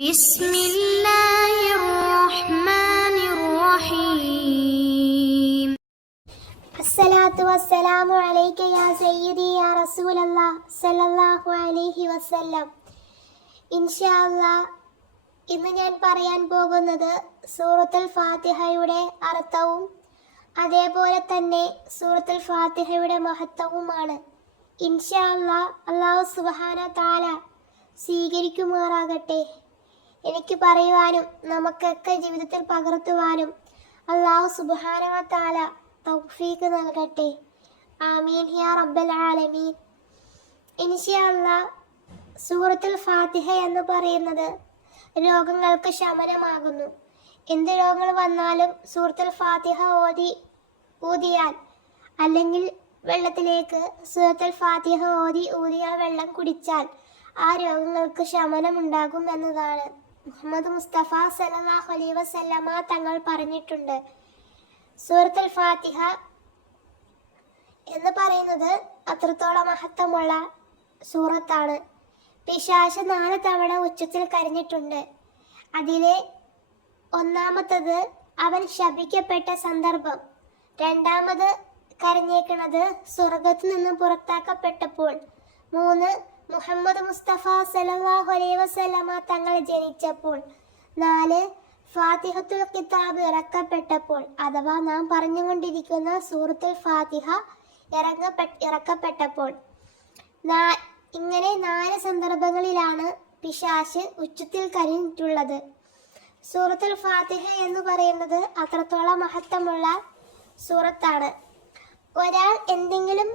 بسم الله الرحمن الرحيم الصلاة والسلام عليك يا سيدي يا رسول الله صلى الله عليه وسلم. ഇൻഷാ അല്ലാഹ് ഇന്ന് ഞാൻ പറയാൻ പോകുന്നത് സൂറത്തുൽ ഫാത്തിഹയുടെ അർത്ഥവും അതേപോലെ തന്നെ സൂറത്തുൽ ഫാത്തിഹയുടെ മഹത്വവുമാണ്. ഇൻഷാ അല്ലാഹ് അല്ലാഹു സുബ്ഹാനഹു തആല സ്വീകരിക്കുമാറാകട്ടെ. എനിക്ക് പറയുവാനും നമുക്കൊക്കെ ജീവിതത്തിൽ പകർത്തുവാനും അല്ലാഹു സുബ്ഹാനഹു വ തആല തൗഫീഖ് നൽകട്ടെ. ആമീൻ യാ റബ്ബൽ ആലമീൻ. ഇൻഷാ അല്ലാഹ് സൂറത്തുൽ ഫാത്തിഹ എന്ന് പറയുന്നത് രോഗങ്ങൾക്ക് ശമനമാകുന്നു. എന്ത് രോഗങ്ങൾ വന്നാലും സൂറത്തുൽ ഫാത്തിഹ ഊതിയാൽ അല്ലെങ്കിൽ വെള്ളത്തിലേക്ക് സൂറത്തുൽ ഫാത്തിഹ ഊതിയാൽ വെള്ളം കുടിച്ചാൽ ആ രോഗങ്ങൾക്ക് ശമനമുണ്ടാകും എന്നതാണ് മുഹമ്മദ് മുസ്തഫ സല്ലല്ലാഹു അലൈഹി വസല്ലമ തങ്ങൾ പറഞ്ഞിട്ടുണ്ട്. സൂറത്തുൽ ഫാത്തിഹ എന്ന് പറയുന്നത് അത്രത്തോളം മഹത്വമുള്ള സൂറത്താണ്. പിശാച് 4 തവണ ഉച്ചത്തിൽ കരഞ്ഞിട്ടുണ്ട്. അതിലെ ഒന്നാമത്തത് അവൻ ശപിക്കപ്പെട്ട സന്ദർഭം. രണ്ടാമത് കരഞ്ഞേക്കുന്നത് സ്വർഗത്തു നിന്നും പുറത്താക്കപ്പെട്ടപ്പോൾ. 3 മുഹമ്മദ് മുസ്തഫ സല്ലല്ലാഹു അലൈഹി വസല്ലമ തങ്ങൾ ജനിച്ചപ്പോൾ. 4 ഫാത്തിഹത്തുൽ കിതാബ് ഇറക്കപ്പെട്ടപ്പോൾ, അഥവാ നാം പറഞ്ഞുകൊണ്ടിരിക്കുന്ന സൂറത്തുൽ ഫാത്തിഹ ഇറക്കപ്പെട്ടപ്പോൾ. ഇങ്ങനെ 4 സന്ദർഭങ്ങളിലാണ് പിശാച് ഉച്ചത്തിൽ കരഞ്ഞിട്ടുള്ളത്. സൂറത്തുൽ ഫാത്തിഹ എന്ന് പറയുന്നത് അത്രത്തോളം മഹത്വമുള്ള സൂറത്താണ്. ഒരാൾ എന്തെങ്കിലും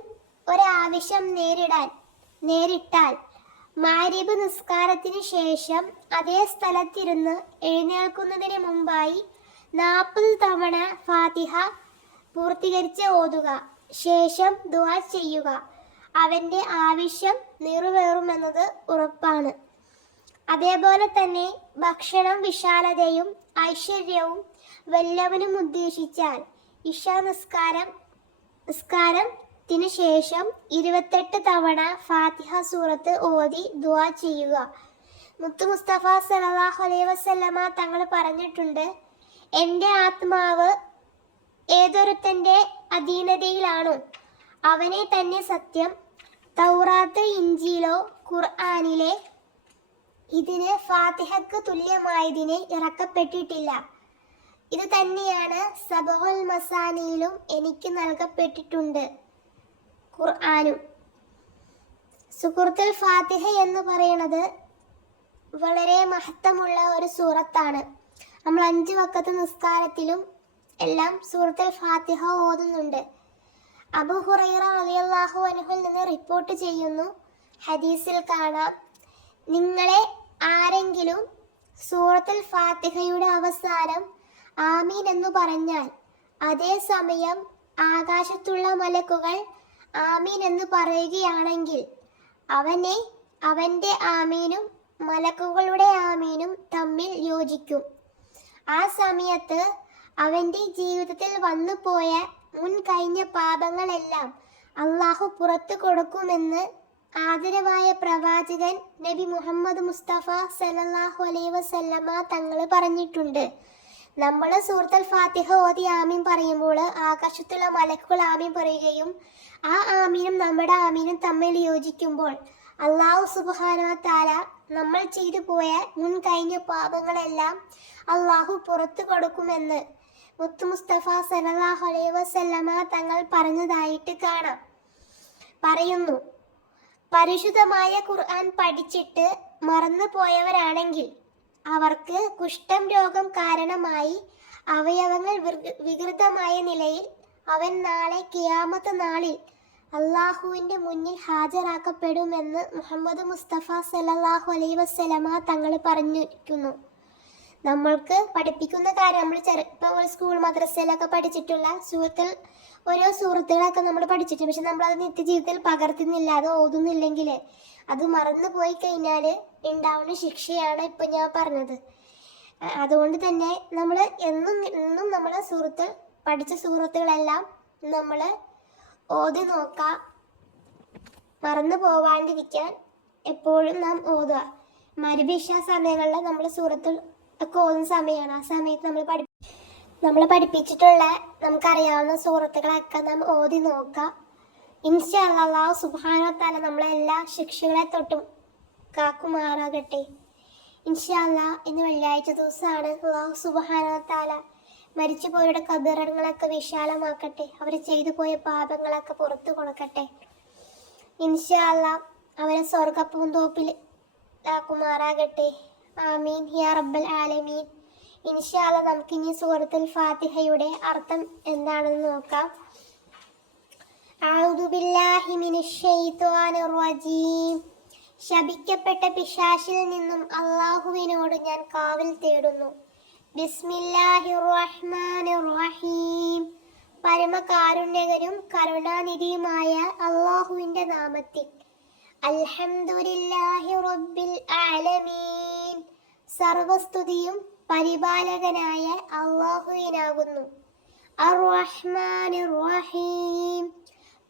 ഒരാവശ്യം നേരിട്ടാൽ മഗ്‌രിബ് നിസ്കാരത്തിന് ശേഷം അതേ സ്ഥലത്തിരുന്ന് എഴുന്നേൽക്കുന്നതിന് മുമ്പായി 40 തവണ ഫാത്തിഹ പൂർത്തീകരിച്ച് ഓതുക. ശേഷം ദുആ ചെയ്യുക. അവൻ്റെ ആവശ്യം നിറവേറുമെന്നത് ഉറപ്പാണ്. അതേപോലെ തന്നെ ഭക്ഷണം വിശാലതയും ഐശ്വര്യവും വല്ലവനും ഉദ്ദേശിച്ചാൽ ഇശാ നിസ്കാരത്തിന് ശേഷം 28 തവണ ഫാത്തിഹ സൂറത്ത് ഓതി ദുആ ചെയ്യുക. മുത്തു മുസ്തഫ സല്ലല്ലാഹു അലൈഹി വസല്ലമ തങ്ങൾ പറഞ്ഞിട്ടുണ്ട്, എൻ്റെ ആത്മാവ് ഏതൊരുത്തൻ്റെ അധീനതയിലാണോ അവനെ തന്നെ സത്യം. തൗറാത്ത്, ഇഞ്ചീലോ ഖുർആനിലെ ഇതിന് ഫാത്തിഹക്ക് തുല്യമായതിനെ ഇറക്കപ്പെട്ടിട്ടില്ല. ഇത് തന്നെയാണ് സബഉൽ മസാനിയിലും എനിക്ക് നൽകപ്പെട്ടിട്ടുണ്ട്, ഖുർആനും. സൂറത്തുൽ ഫാത്തിഹ എന്ന് പറയുന്നത് വളരെ മഹത്വമുള്ള ഒരു സൂറത്താണ്. നമ്മൾ 5 വഖത്ത് നിസ്കാരത്തിലും എല്ലാം സൂറത്തുൽ ഫാത്തിഹ ഓതുന്നുണ്ട്. അബൂ ഹുറൈറ റളിയല്ലാഹു അൻഹുവിൽ നിന്ന് റിപ്പോർട്ട് ചെയ്യുന്നു, ഹദീസിൽ കാണാം, നിങ്ങളെ ആരെങ്കിലും സൂറത്തുൽ ഫാത്തിഹയുടെ അവസാനം ആമീൻ എന്ന് പറഞ്ഞാൽ അതേസമയം ആകാശത്തുള്ള മലക്കുകൾ ആമീൻ എന്ന് പറയുകയാണെങ്കിൽ അവൻ്റെ ആമീനും മലക്കുകളുടെ ആമീനും തമ്മിൽ യോജിക്കും. ആ സമയത്ത് അവൻ്റെ ജീവിതത്തിൽ വന്നുപോയ മുൻകഴിഞ്ഞ പാപങ്ങളെല്ലാം അള്ളാഹു പുറത്തു കൊടുക്കുമെന്ന് ആദരവായ പ്രവാചകൻ നബി മുഹമ്മദ് മുസ്തഫ സല്ലല്ലാഹു അലൈഹി വസല്ലമ തങ്ങൾ പറഞ്ഞിട്ടുണ്ട്. നമ്മൾ സൂറത്തുൽ ഫാത്തിഹ ഓതി ആമീൻ പറയുമ്പോൾ ആകാശത്തുള്ള മലക്കുകൾ ആമീൻ പറയുകയും ആ ആമീനും നമ്മുടെ ആമീനും തമ്മിൽ യോജിക്കുമ്പോൾ അല്ലാഹു സുബ്ഹാനഹു വ തആല നമ്മൾ ചെയ്തു പോയ മുൻകഴിഞ്ഞ പാപങ്ങളെല്ലാം അല്ലാഹു പുറത്തു കൊടുക്കുമെന്ന് മുത്തു മുസ്തഫ സല്ലല്ലാഹു അലൈഹി വസല്ലമ തങ്ങൾ പറഞ്ഞതായിട്ട് കാണാം. പറയുന്നു, പരിശുദ്ധമായ ഖുർആൻ പഠിച്ചിട്ട് മറന്നു പോയവരാണെങ്കിൽ അവർക്ക് കുഷ്ഠം രോഗം കാരണമായി അവയവങ്ങൾ വികൃതമായ നിലയിൽ അവൻ നാളെ ഖിയാമത്ത് നാളിൽ അള്ളാഹുവിൻ്റെ മുന്നിൽ ഹാജരാക്കപ്പെടുമെന്ന് മുഹമ്മദ് മുസ്തഫ സല്ലല്ലാഹു അലൈഹി വസല്ലമ തങ്ങൾ പറഞ്ഞിരിക്കുന്നു. നമ്മൾക്ക് പഠിപ്പിക്കുന്ന കാര്യം നമ്മൾ ചെറുപ്പം സ്കൂൾ മദ്രസയിലൊക്കെ പഠിച്ചിട്ടുള്ള ഓരോ സൂറത്തുകളൊക്കെ നമ്മൾ പഠിച്ചിട്ടുണ്ട്. പക്ഷെ നമ്മളത് നിത്യജീവിതത്തിൽ പകർത്തുന്നില്ല, അത് ഓതുന്നില്ലെങ്കിൽ അത് മറന്നു പോയി കഴിഞ്ഞാൽ ഉണ്ടാവുന്ന ശിക്ഷയാണ് ഇപ്പം ഞാൻ പറഞ്ഞത്. അതുകൊണ്ട് തന്നെ നമ്മൾ എന്നും നമ്മൾ പഠിച്ച സൂറത്തുകളെല്ലാം നമ്മൾ ഓതി നോക്കാം, മറന്നു പോവാണ്ടിരിക്കാൻ എപ്പോഴും നാം ഓതുക. മരുഭിഷ സമയങ്ങളിൽ നമ്മൾ സൂറത്തുൽ ഒക്കെ ഓതുന്ന സമയമാണ്. ആ സമയത്ത് നമ്മൾ പഠിപ്പിച്ചിട്ടുള്ള നമുക്കറിയാവുന്ന സൂറത്തുകളൊക്കെ നമ്മൾ ഓതി നോക്കാം. ഇൻഷാ അല്ലാഹ് അല്ലാഹു സുബ്ഹാനഹു വ തആല നമ്മളെ എല്ലാ ശിക്ഷകളെ തൊട്ടും കാക്കുമാറാകട്ടെ. ഇൻഷാ അല്ലാഹ് ഇന്ന് വെള്ളിയാഴ്ച ദിവസമാണ്. അല്ലാഹു സുബ്ഹാനഹു വ തആല മരിച്ചുപോയവരുടെ ഖബറുകളൊക്കെ വിശാലമാക്കട്ടെ. അവർ ചെയ്തു പോയ പാപങ്ങളൊക്കെ പുറത്തു കൊടുക്കട്ടെ. ഇൻഷാ അല്ലാഹ് അവരെ സ്വർഗ്ഗപ്പൂന്തോപ്പിൽ ആക്കുമാറാകട്ടെ. ആമീൻ യാ റബ്ബൽ ആലമീൻ. ഇൻഷാ അല്ലാഹ് നമുക്ക് ഇനി സൂറത്തുൽ ഫാത്തിഹയുടെ അർത്ഥം എന്താണെന്ന് നോക്കാം. അഊദു ബില്ലാഹി മിനശ് ശൈത്വാനിർ റജീം. ശപിക്കപ്പെട്ട പിശാചിൽ നിന്നും അല്ലാഹുവിനോട് ഞാൻ കാവൽ തേടുന്നു. ബിസ്മില്ലാഹിർ റഹ്മാനിർ റഹീം. പരമകാരുണ്യകനും കരുണാനിധിയുമായ അല്ലാഹുവിന്റെ നാമത്തിൽ. അൽഹംദുലില്ലാഹി റബ്ബിൽ ആലമീൻ. സർവസ്തുതിയും പരിപാലകനായ അല്ലാഹുവിനാകുന്നു. അർ റഹ്മാനിർ റഹീം.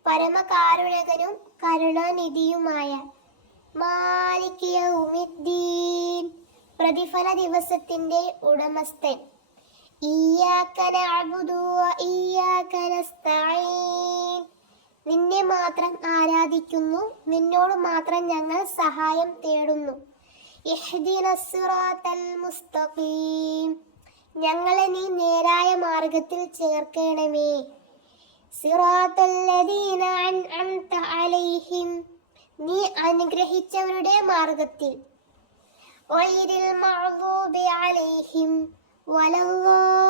പരമകാരുണകനും കരുണാനിധിയുമായ. മാലിക് യൗമിദ്ദീൻ. പ്രതിഫല ദിവസത്തിന്റെ ഉടമസ്ഥൻ. ഇയ്യാക നഅ്ബുദു വ ഇയ്യാക നസ്തഈൻ. നിന്നെ മാത്രം ആരാധിക്കുന്നു, നിന്നോട് മാത്രം ഞങ്ങൾ സഹായം തേടുന്നു. ഇഹ്ദിനസ് സിറാത്തൽ മുസ്തഖീം. ഞങ്ങളെ നീ നേരായ മാർഗത്തിൽ ചേർക്കണമേ. സിറാത്തൽ ലദീന അൻഅംത അലൈഹിം. നീ അനുഗ്രഹിച്ചവരുടെ മാർഗത്തിൽ. ഗൈറിൽ മഗ്ദൂബി അലൈഹിം വലദ്ദാലീൻ.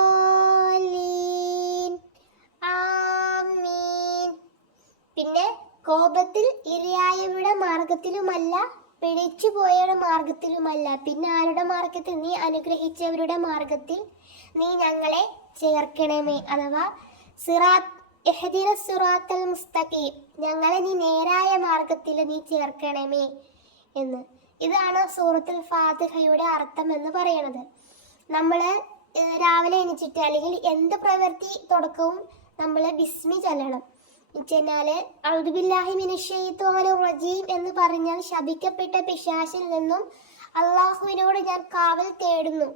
ആമീൻ. പിന്നെ കോപത്തിൽ ഇരയായവരുടെ മാർഗത്തിലുമല്ല, പിഴച്ചുപോയവരുടെ മാർഗത്തിലുമല്ല. പിന്നെ ആരുടെ മാർഗത്തിൽ? നീ അനുഗ്രഹിച്ചവരുടെ മാർഗത്തിൽ നീ ഞങ്ങളെ ചേർക്കണമേ. അഥവാ ഇഹ്ദിന സിറാത്തൽ മുസ്തഖീം. ഞങ്ങളെ നീ നേരായ മാർഗത്തിൽ നീ ചേർക്കണമേ എന്ന്. ഇതാണ് സൂറത്തുൽ ഫാത്തിഹയുടെ അർത്ഥം എന്ന് പറയുന്നത്. നമ്മൾ രാവിലെ എണീച്ചിട്ട് അല്ലെങ്കിൽ എന്ത് പ്രവൃത്തി തുടക്കവും നമ്മൾ ബിസ്മി ചൊല്ലണം. എന്നുവെച്ചാല് അഊദു ബില്ലാഹി മിനശ് ശൈത്വാനിർ റജീം എന്ന് പറഞ്ഞാൽ ശപിക്കപ്പെട്ട പിശാചിൽ നിന്നും അല്ലാഹുവിനോട് ഞാൻ കാവൽ തേടുന്നു.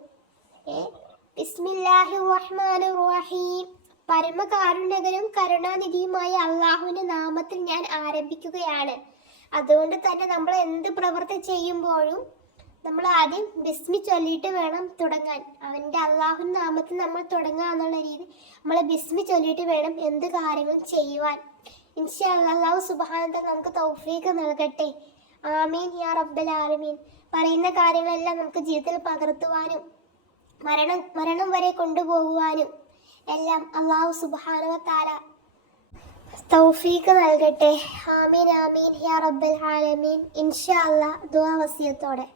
ബിസ്മില്ലാഹിർ റഹ്മാനിർ റഹീം. പരമകാരുണ്യകനും കരുണാനിധിയുമായ അല്ലാഹുവിന്റെ നാമത്തിൽ ഞാൻ ആരംഭിക്കുകയാണ്. അതുകൊണ്ട് തന്നെ നമ്മൾ എന്ത് പ്രവൃത്തി ചെയ്യുമ്പോഴും നമ്മൾ ആദ്യം ബിസ്മി ചൊല്ലിയിട്ട് വേണം തുടങ്ങാൻ. അവൻ്റെ അല്ലാഹുവിന്റെ നാമത്തിൽ നമ്മൾ തുടങ്ങുക എന്നുള്ള രീതി നമ്മൾ ബിസ്മി ചൊല്ലിയിട്ട് വേണം എന്ത് കാര്യങ്ങളും ചെയ്യുവാൻ. ഇൻഷാ അല്ലാഹ് അല്ലാഹു സുബ്ഹാനഹു വ തആല നമുക്ക് തൗഫീഖ് നൽകട്ടെ. ആമീൻ യാ റബ്ബൽ ആലമീൻ. പറയുന്ന കാര്യങ്ങളെല്ലാം നമുക്ക് ജീവിതത്തിൽ പകർത്തുവാനും മരണം വരെ കൊണ്ടുപോകുവാനും എല്ലാം അല്ലാഹു സുബ്ഹാനഹു വ തആല തൗഫീഖ് നൽകട്ടെ. ആമീൻ ആമീൻ യാ റബ്ബൽ ആലമീൻ. ഇൻഷാ അല്ലാഹ് ദുആ വസിയത്തോടെ.